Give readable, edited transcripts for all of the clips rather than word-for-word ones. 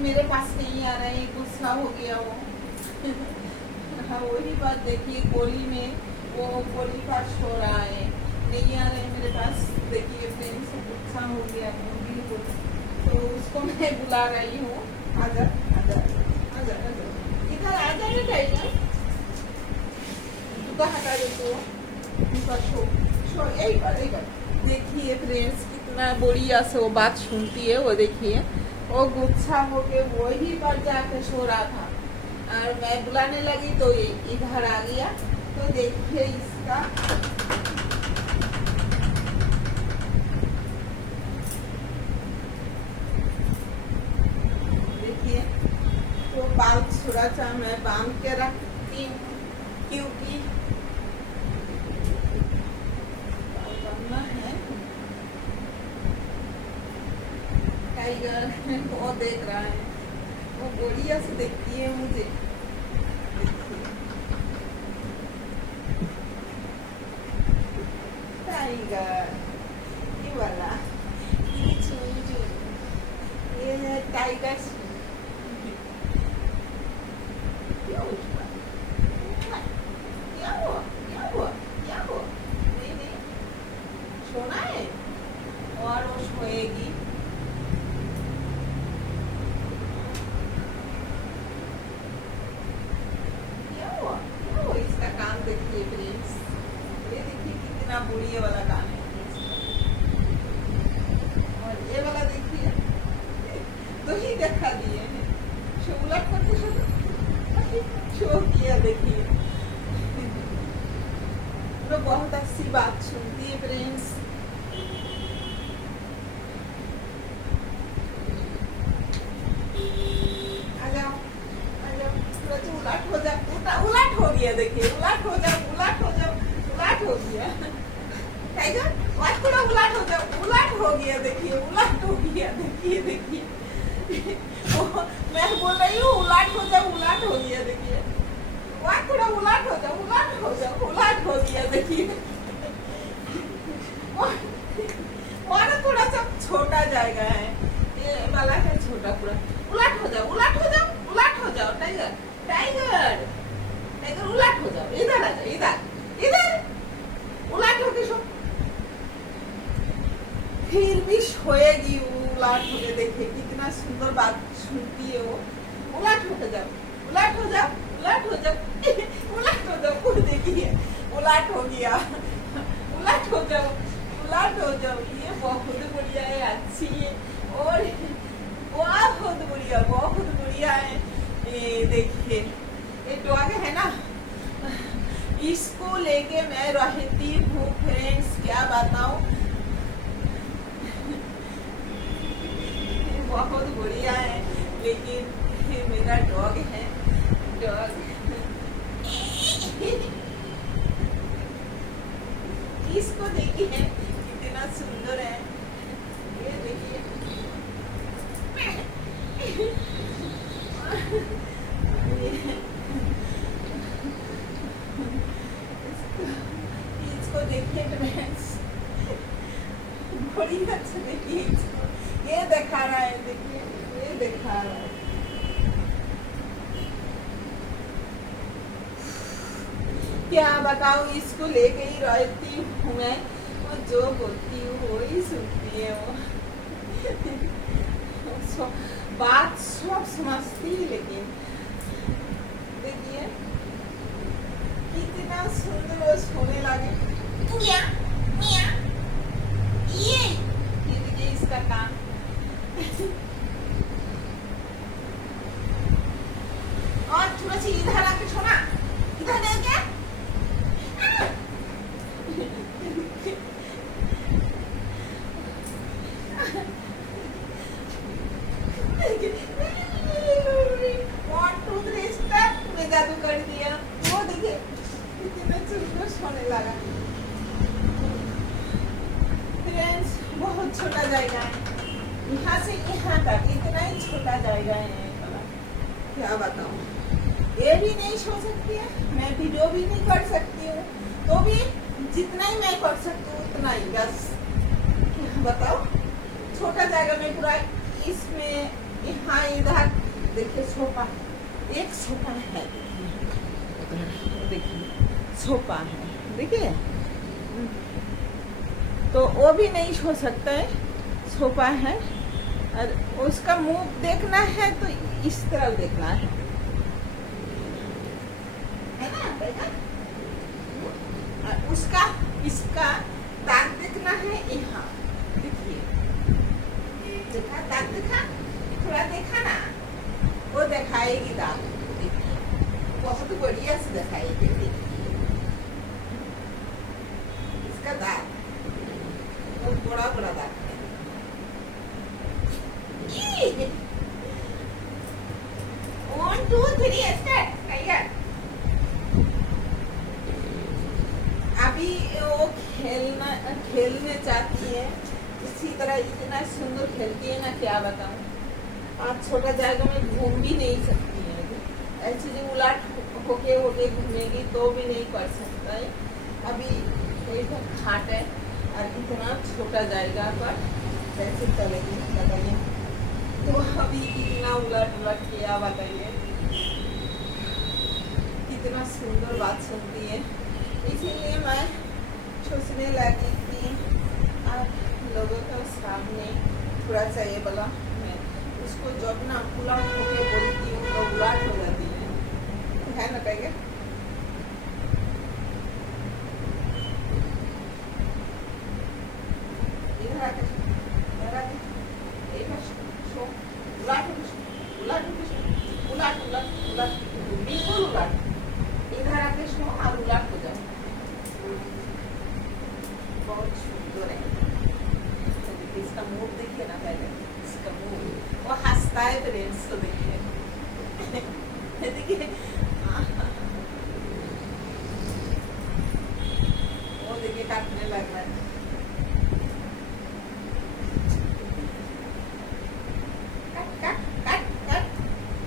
मेरे पास नहीं आ रहे, गुस्सा हो गया वो। हाँ वही बात देखिए, कोली में वो कोली पास हो रहा है, नहीं आ रहे मेरे पास। देखिए फ्रेंड्स, गुस्सा हो गया मुर्गी को, तो उसको मैं बुला रही हूँ। आजा आजा आजा आजा, इधर आ जा ना टाइगर, जूता हटा दे तो शो शो, यही बार। देखिए फ्रेंड्स, कितना बढ़िया से वो बात सुनती है। वो देखिए, वो गुस्सा होके वही पर जाके सो रहा था, और मैं बुलाने लगी तो ये इधर आ गया। तो देखिए इसका, देखिए तो बाल थोड़ा सा मैं बांध के रखती हूँ, क्योंकि बांधना है। टाइगर वो देख रहा है, वो बढ़िया से देखती है मुझे। टाइगर ये वाला, ये चूजू, ये है टाइगर। क्या हुआ? क्या हुआ? क्या हुआ? क्या हुआ? नहीं नहीं, सोना है और वो सोएगी। इसका कान देखिए प्लीज, ये देखिए कितना बुढ़िया वाला कान है, और ये वाला देखिए तो ही देखा दिए हैं, उलट करके शो किया। देखिए वो बहुत अच्छी बात सुनती है फ्रेंड्स। उलट हो जा, उलट हो गया। देखिए उलट हो जाओ, उलट हो जाओ, उलट हो गया। टाइगर आज थोड़ा उलट हो जाओ, उलट हो गया। देखिए उलट हो गया, देखिए देखिए मैं बोल रही हूँ उलट हो जाओ, उलट हो गया। देखिए आज थोड़ा उलट हो जाओ, उलट हो जाओ, उलट हो गया। देखिए और थोड़ा सा छोटा जाएगा है, ये वाला है छोटा पूरा। उलट हो जाओ, उलट हो जाओ, उलट हो जाओ। टाइगर टाइगर टाइगर उलट हो जाओ, इधर आ जाओ, इधर इधर उलट हो के सो। फिर भी सोएगी उलट हो के। देखिए कितना सुंदर बात सुनती है वो। उलट हो जाओ, उलट हो जाओ, उलट हो जाओ, उलट हो जाओ। वो देखिए उलट हो गया, उलट हो जाओ, उलट हो जाओ। ये बहुत बढ़िया है, अच्छी है, और बहुत बढ़िया, बहुत बढ़िया है। ये देखिए ये डॉग है ना, इसको लेके मैं रहती हूँ फ्रेंड्स, क्या बताऊं, बहुत बढ़िया है। लेकिन ये मेरा डॉग है, डॉग इसको देखिए कितना सुंदर है, ये देखिए। इसको देखिए फ्रेंड्स, बड़ी अच्छा देखिए इसको, ये दिखा रहा है। देखिए ये दिखा रहा है। क्या बताओ, इसको लेके ही रहती हूँ मैं, वो जो बोलती हूँ वो ही सुनती है वो। बात सब समझती है, लेकिन देखिए कितना सुंदर वो सोने लगे। मिया मिया, ये देखिए इसका कान। और थोड़ा सी इधर आके छोना, इधर दे क्या। जादू कर दिया, वो देखिए कितना सुंदर सोने लगा। फ्रेंड्स बहुत छोटा जाएगा है, यहाँ से यहाँ तक इतना ही छोटा जाएगा है। क्या बताऊँ, ये भी नहीं सो सकती है, मैं वीडियो भी नहीं कर सकती हूँ, तो भी जितना ही मैं कर सकती हूँ उतना ही बस। बताओ छोटा जाएगा, मैं पूरा इसमें यहाँ इधर देखिए सोफा, एक सोफा है, देखिए देखिए सोफा है, देखिए। तो वो भी नहीं छो सकता है, सोफा है। और उसका मुंह देखना है तो इस तरफ देखना है ना बेटा? और उसका इसका दांत देखना है यहाँ, देखिए, देखा दांत, देखा थोड़ा, देखा ना, वो दिखाएगी दांत, देखिए बहुत बढ़िया से दिखाएगी, देखिए इसका दांत बहुत बड़ा बड़ा दांत है। 1 2 3 स्टार्ट, टाइगर। अभी वो खेलने चाहती है, इसी तरह इतना सुंदर खेलती है ना, क्या बताऊं। और छोटा जाएगा में घूम भी नहीं सकती है, ऐसे जो उलट होके घूमेगी तो भी नहीं कर सकता है। अभी इधर खाट है और इतना छोटा जाएगा पर कैसे चलेगी बताइए। तो अभी इतना उलट किया, बताइए कितना सुंदर बात सुनती है। इसीलिए मैं सोचने लगी कि आप लोगों के सामने थोड़ा सा ये बोला, मैं उसको जब ना उलट होके बोलती हूँ तो उलट हो जाती है ना कहेंगे। इधर आके उलट उलट बिल्कुल उलट, इधर आके शो और उलट हो जाओ। बहुत सुंदर है, इसका मुंह देखिए ना, पहले इसका मुंह, वो हंसता है फ्रेंड्स, तो देखिए देखिए वो देखिए काटने लग रहा है।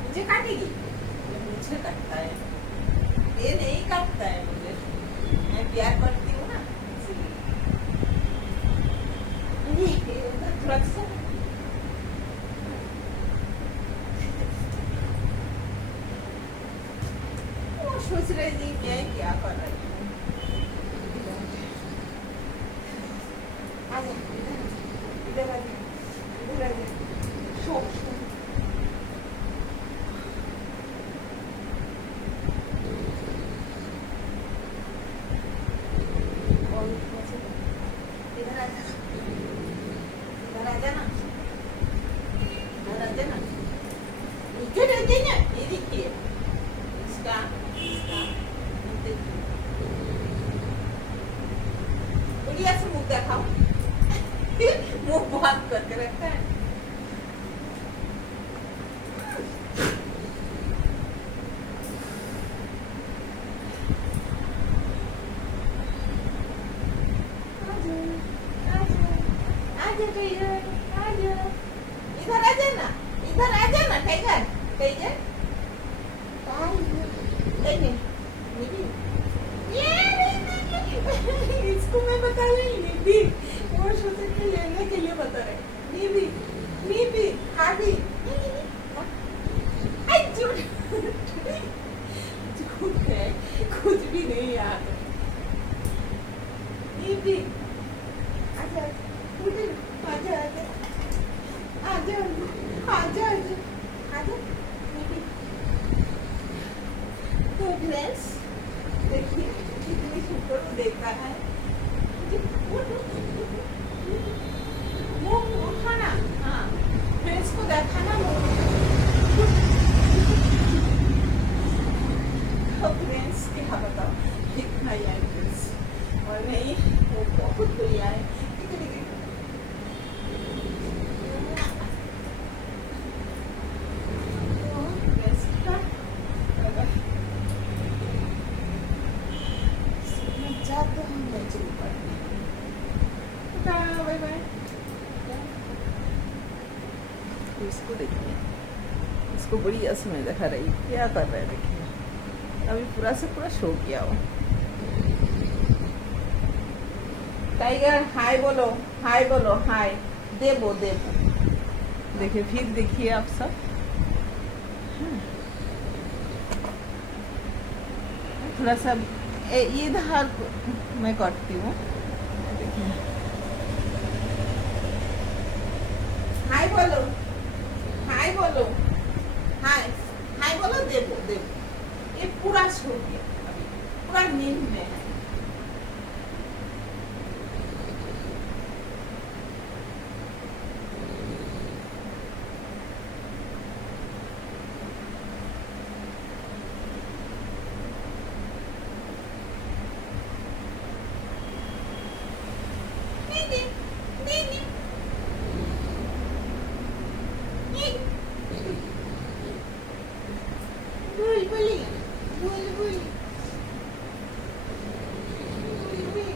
मुझे काटेगी, मुझे काटता है, ये नहीं काटता है मुझे, मैं प्यार करती हूँ ना, इसलिए थोड़ा सा वो सोच रही थी मैं क्या कर रही हूँ। आजा इधर आजा, इधर आजा, शो ये देखिए इसका बढ़िया से मुंह दिखाओ, मुंह बंद करके रखता है। इधर आ जाना, इधर आ जाना टाइगर, टाइगर इसको मैं बता रही भी, वो सोचे के लेने के लिए बता रहे, नीबी खाबी, झूठ झूठ है, कुछ भी नहीं यार। नीबी आजा, आजा आजा आजा आजा आजा नीबी। तो फ्रेंड्स देखिए कितनी सुंदर वो देखता है, वो खाना, हाँ फ्रेंड्स को देखा ना वो। तो फ्रेंड्स क्या बताओ, कितना यार फ्रेंड्स, और नहीं वो बहुत बढ़िया है। इसको देखिए, इसको बढ़िया से मैं दिखा रही क्या कर रहा है, देखिए अभी पूरा से पूरा शो किया हो। टाइगर हाय बोलो, हाय बोलो, हाय देबो देबो देखिए फिर देखिए आप सब। थोड़ा सा ये धार मैं काटती हूँ। देखिए हाय बोलो, हाय बोलो, हाय हाय बोलो। देखो देखो ये पूरा सो गया, अभी पूरा नींद में है। बुलबुली बुलबुली बुलबुली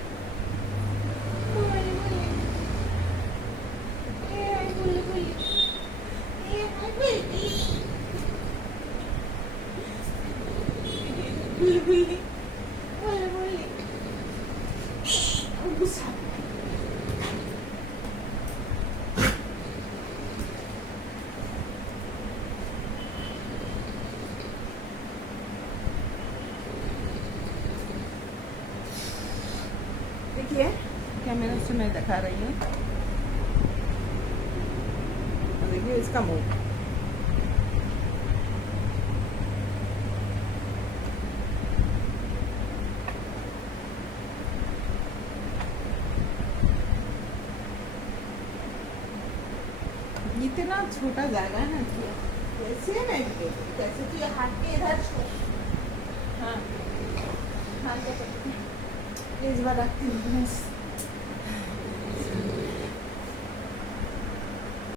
बुलबुली ये है बुलबुली, ये है बुलबुली बुलबुली बुलबुली। गुस्सा देखिए कैमरा से मैं दिखा रही हूँ। देखिए इसका मुंह। इतना छोटा जगह है कि कैसे मैं कैसे तो ये हाथ के इधर हाँ हाँ क्या करते हैं इस बार रखती हूँ।